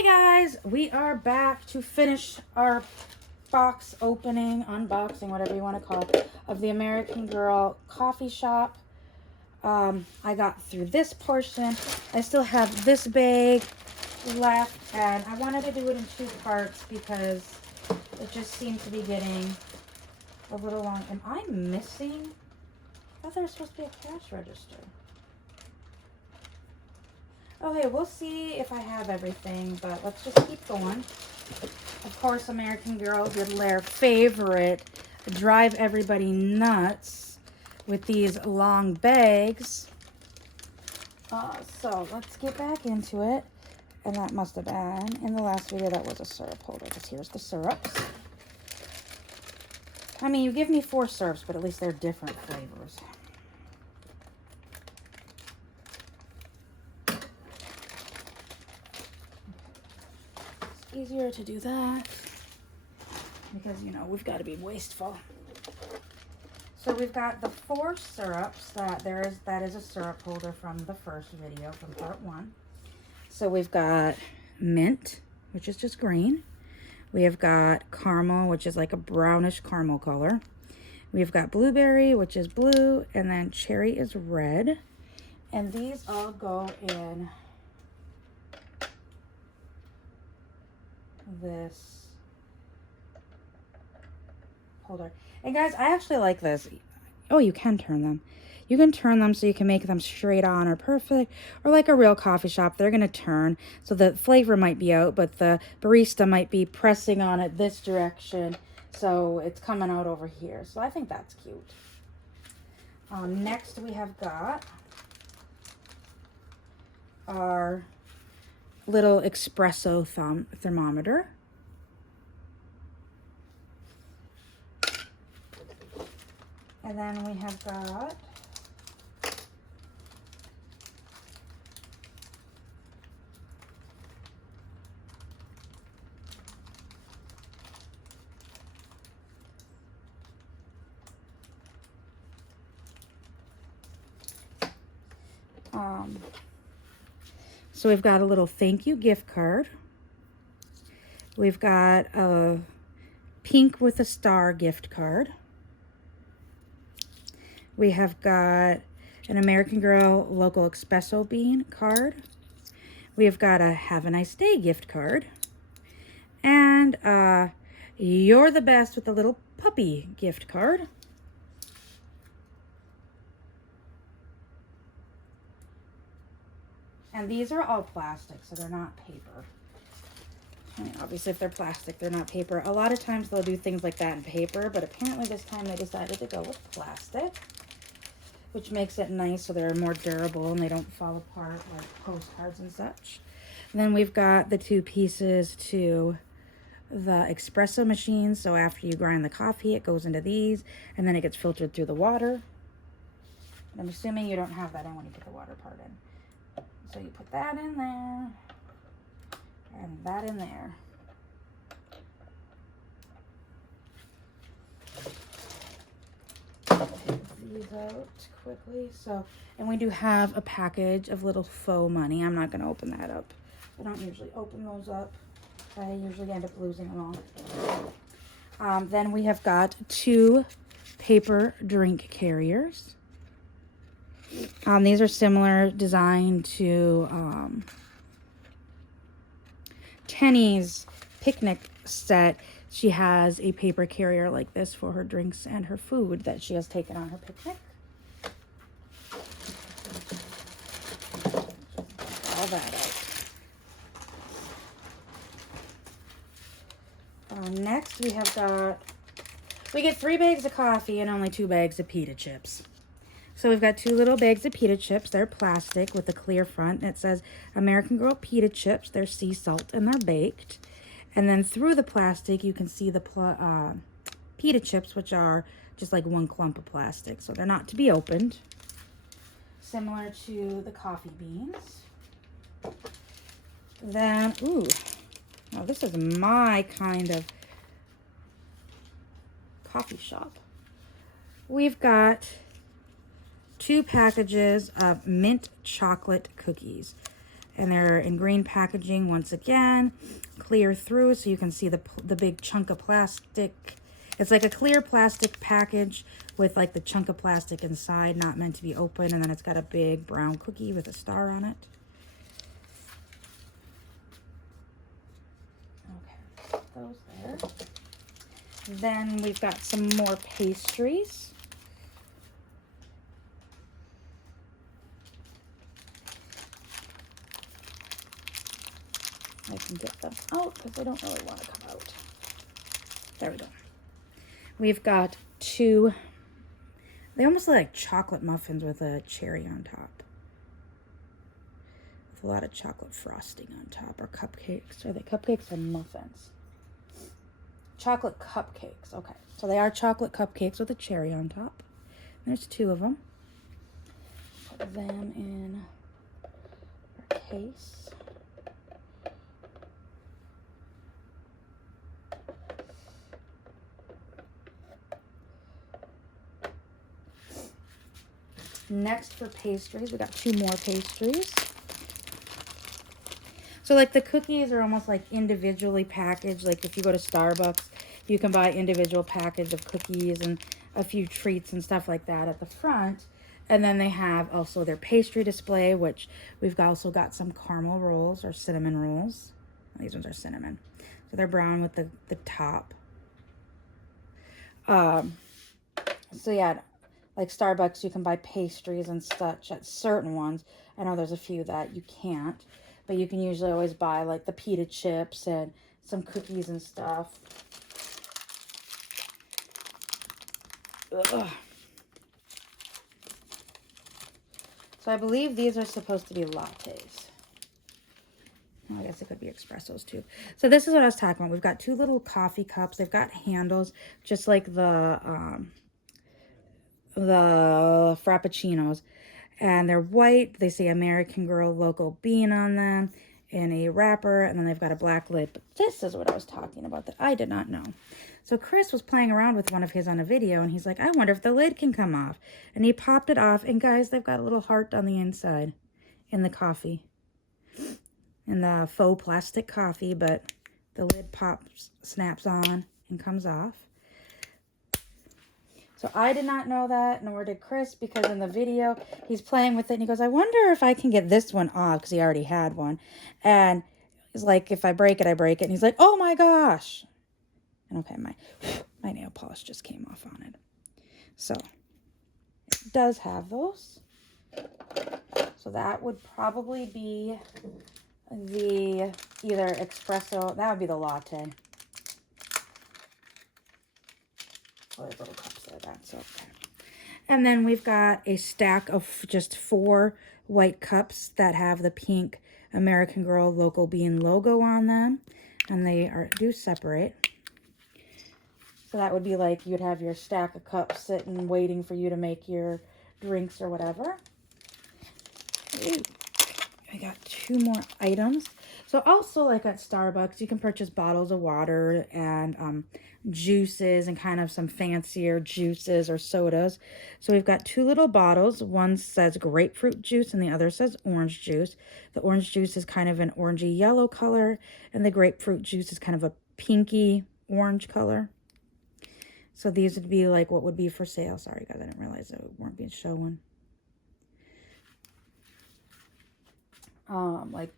Hi guys, we are back to finish our box opening, unboxing, whatever you want to call it, of the American Girl coffee shop. I got through this portion. I still have this bag left, and I wanted to do it in 2 parts because it just seemed to be getting a little long. Am I missing? I thought there was supposed to be a cash register. Okay, we'll see if I have everything, but let's just keep going. Of course, American Girl did their favorite, drive everybody nuts with these long bags. So let's get back into it. And that must have been, in the last video, that was a syrup holder, because here's the syrups. I mean, you give me 4 syrups, but at least they're different flavors. Easier to do that because, you know, we've got to be wasteful. So we've got the 4 syrups that is a syrup holder from the first video, from part 1. So we've got mint, which is just green. We have got caramel, which is like a brownish caramel color. We've got blueberry, which is blue, and then cherry is red. And these all go in this holder. And guys, I actually like this. Oh, you can turn them. You can turn them so you can make them straight on or perfect, or like a real coffee shop, they're going to turn. So the flavor might be out, but the barista might be pressing on it this direction, so it's coming out over here. So I think that's cute. Next we have got our little espresso thermometer. And then we have got so we've got a little thank you gift card. We've got a pink with a star gift card. We have got an American Girl local espresso bean card. We have got a have a nice day gift card. And you're the best with a little puppy gift card. And these are all plastic, so they're not paper. I mean, obviously, if they're plastic, they're not paper. A lot of times they'll do things like that in paper, but apparently this time they decided to go with plastic, which makes it nice so they're more durable and they don't fall apart like postcards and such. And then we've got the 2 pieces to the espresso machine. So after you grind the coffee, it goes into these, and then it gets filtered through the water. And I'm assuming you don't have that in when you put the water part in. So you put that in there, and that in there. Take these out quickly. So, and we do have a package of little faux money. I'm not going to open that up. I don't usually open those up. I usually end up losing them all. Then we have got 2 paper drink carriers. These are similar design to Tenny's picnic set. She has a paper carrier like this for her drinks and her food that she has taken on her picnic. All that out. Next we have we get 3 bags of coffee and only 2 bags of pita chips. So we've got 2 little bags of pita chips. They're plastic with a clear front. And it says American Girl Pita Chips. They're sea salt and they're baked. And then through the plastic, you can see the pita chips, which are just like 1 clump of plastic. So they're not to be opened. Similar to the coffee beans. Then, ooh, now this is my kind of coffee shop. We've got 2 packages of mint chocolate cookies. And they're in green packaging once again, clear through so you can see the big chunk of plastic. It's like a clear plastic package with like the chunk of plastic inside, not meant to be open. And then it's got a big brown cookie with a star on it. Okay, put those there. Then we've got some more pastries. I can get them out because they don't really want to come out. There we go. We've got two, they almost look like chocolate muffins with a cherry on top. With a lot of chocolate frosting on top, or cupcakes. Are they cupcakes or muffins? Chocolate cupcakes. Okay, so they are chocolate cupcakes with a cherry on top. There's two of them. Put them in our case. Next for pastries, we got two more pastries. So like the cookies are almost like individually packaged. Like if you go to Starbucks, you can buy individual package of cookies and a few treats and stuff like that at the front. And then they have also their pastry display, which we've also got some caramel rolls or cinnamon rolls. These ones are cinnamon. So they're brown with the top. So yeah, like Starbucks, you can buy pastries and such at certain ones. I know there's a few that you can't, but you can usually always buy like the Pita Chips and some cookies and stuff. Ugh. So I believe these are supposed to be lattes. I guess it could be espressos too. So this is what I was talking about. We've got two little coffee cups. They've got handles, just like the Frappuccinos. And they're white. They say American Girl logo bean on them in a wrapper. And then they've got a black lid. But this is what I was talking about that I did not know. So Chris was playing around with one of his on a video. And he's like, I wonder if the lid can come off. And he popped it off. And guys, they've got a little heart on the inside in the coffee. In the faux plastic coffee. But the lid pops, snaps on, and comes off. So I did not know that, nor did Chris, because in the video, he's playing with it, and he goes, I wonder if I can get this one off, because he already had one. And he's like, if I break it, I break it. And he's like, oh my gosh. And okay, my nail polish just came off on it. So it does have those. So that would probably be the either espresso, that would be the latte. Oh, there's little cups there, that's okay. And then we've got a stack of just 4 white cups that have the pink American Girl local bean logo on them. And they do separate. So that would be like you'd have your stack of cups sitting waiting for you to make your drinks or whatever. Ooh, I got 2 more items. So also like at Starbucks, you can purchase bottles of water and juices and kind of some fancier juices or sodas. So we've got 2 little bottles. One says grapefruit juice and the other says orange juice. The orange juice is kind of an orangey yellow color and the grapefruit juice is kind of a pinky orange color. So these would be like what would be for sale. Sorry guys, I didn't realize they weren't being shown. Like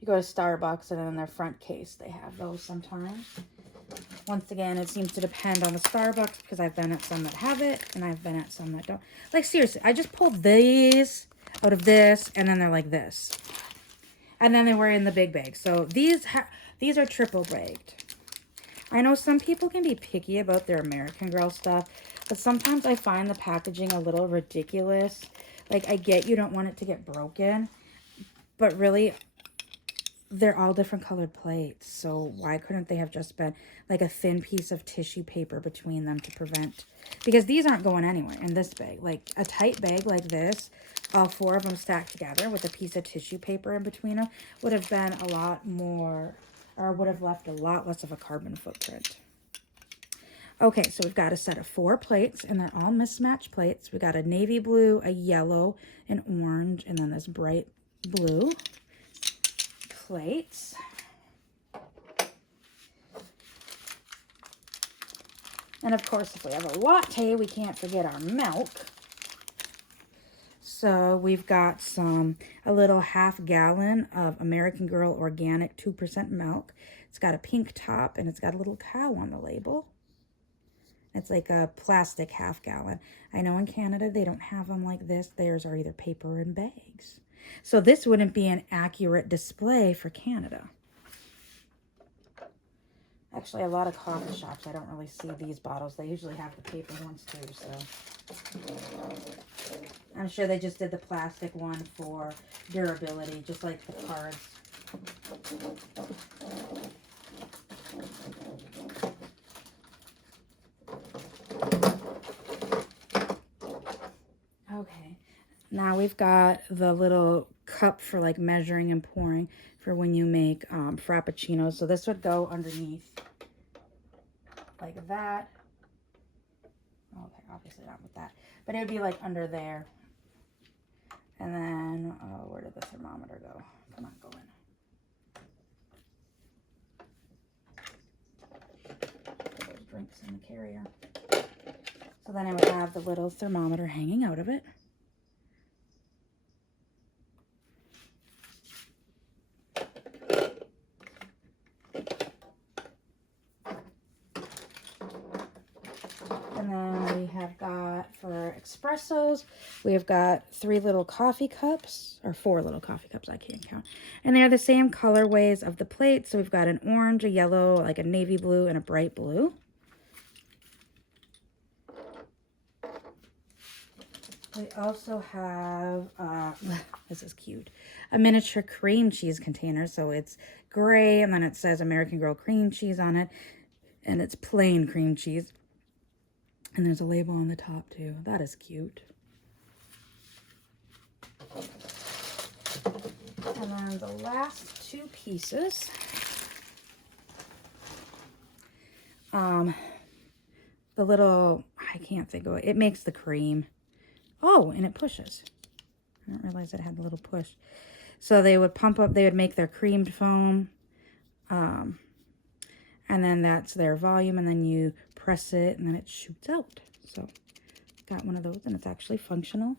you go to Starbucks and then in their front case they have those sometimes. Once again, it seems to depend on the Starbucks because I've been at some that have it and I've been at some that don't. Like seriously, I just pulled these out of this and then they're like this. And then they were in the big bag. So these are triple bagged. I know some people can be picky about their American Girl stuff, but sometimes I find the packaging a little ridiculous. Like I get you don't want it to get broken, but really they're all different colored plates. So why couldn't they have just been like a thin piece of tissue paper between them to prevent, because these aren't going anywhere in this bag. Like a tight bag like this, all 4 of them stacked together with a piece of tissue paper in between them would have been a lot more, or would have left a lot less of a carbon footprint. Okay, so we've got a set of 4 plates and they're all mismatched plates. We got a navy blue, a yellow, an orange, and then this bright blue. plates. And of course, if we have a latte, we can't forget our milk. So we've got a little half gallon of American Girl Organic 2% milk. It's got a pink top and it's got a little cow on the label. It's like a plastic half gallon. I know in Canada they don't have them like this. Theirs are either paper and bags. So this wouldn't be an accurate display for Canada. Actually, a lot of coffee shops, I don't really see these bottles. They usually have the paper ones too, so. I'm sure they just did the plastic one for durability, just like the cards. Okay, now we've got the little cup for like measuring and pouring for when you make frappuccinos. So this would go underneath like that. Okay, obviously not with that, but it would be like under there. And then, where did the thermometer go? Come on, go in. Put those drinks in the carrier. So then I would have the little thermometer hanging out of it. And then we have got, for espressos, we've got 3 little coffee cups, or 4 little coffee cups, I can't count. And they're the same colorways of the plate. So we've got an orange, a yellow, like a navy blue, and a bright blue. We also have, this is cute, a miniature cream cheese container. So it's gray, and then it says American Girl cream cheese on it. And it's plain cream cheese. And there's a label on the top too. That is cute. And then the last 2 pieces. The little, I can't think of it. It makes the cream. Oh, and it pushes. I didn't realize it had a little push. So they would pump up, they would make their creamed foam. And then that's their volume, and then you press it, and then it shoots out. So got one of those, and it's actually functional.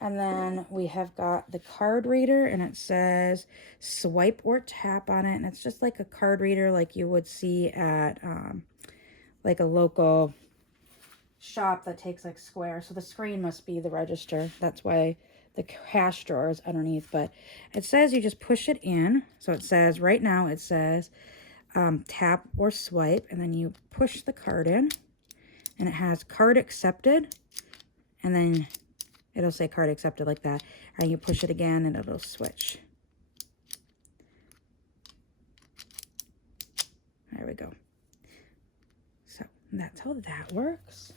And then we have got the card reader, and it says swipe or tap on it. And it's just like a card reader like you would see at like a local shop that takes like Square. So the screen must be the register. That's why the cash drawer is underneath. But it says you just push it in. So it says, right now it says tap or swipe, and then you push the card in, and it has card accepted, and then it'll say card accepted like that, and you push it again and it'll switch. There we go. So that's how that works.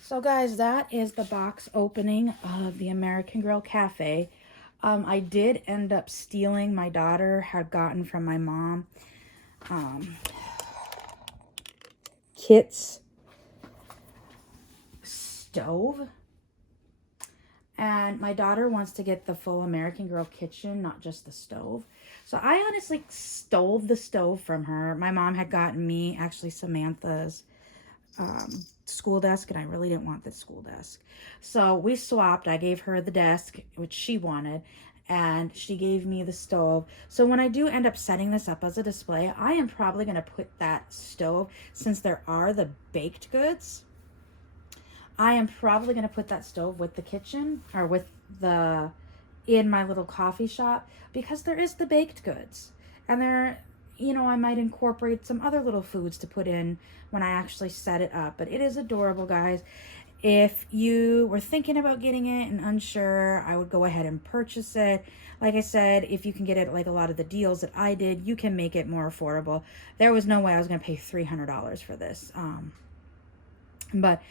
So guys, that is the box opening of the American Girl Cafe. I did end up stealing, my daughter had gotten from my mom, Kit's stove. And my daughter wants to get the full American Girl kitchen, not just the stove. So I honestly stole the stove from her. My mom had gotten me, actually, Samantha's school desk, and I really didn't want this school desk. So we swapped. I gave her the desk, which she wanted, and she gave me the stove. So when I do end up setting this up as a display, I am probably going to put that stove, since there are the baked goods, I am probably going to put that stove with the kitchen, or with the, in my little coffee shop, because there is the baked goods. And there, you know, I might incorporate some other little foods to put in when I actually set it up. But it is adorable, guys. If you were thinking about getting it and unsure, I would go ahead and purchase it. Like I said, if you can get it like a lot of the deals that I did, you can make it more affordable. There was no way I was going to pay $300 for this. But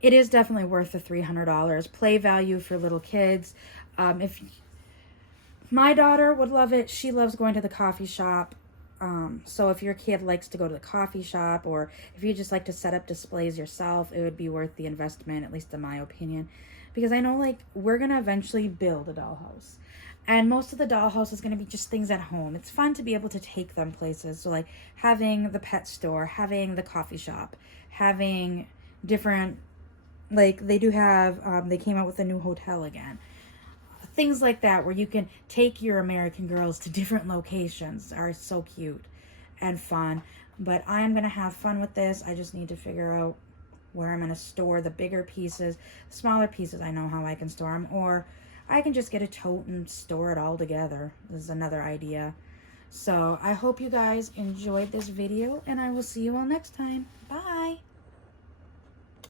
it is definitely worth the $300. Play value for little kids. If my daughter would love it, she loves going to the coffee shop. So if your kid likes to go to the coffee shop, or if you just like to set up displays yourself, it would be worth the investment, at least in my opinion. Because I know, like, we're going to eventually build a dollhouse. And most of the dollhouse is going to be just things at home. It's fun to be able to take them places. So like having the pet store, having the coffee shop, having different, like they do have, they came out with a new hotel again. Things like that where you can take your American Girls to different locations are so cute and fun. But I'm going to have fun with this. I just need to figure out where I'm going to store the bigger pieces. Smaller pieces, I know how I can store them. Or I can just get a tote and store it all together. This is another idea. So I hope you guys enjoyed this video, and I will see you all next time. Bye.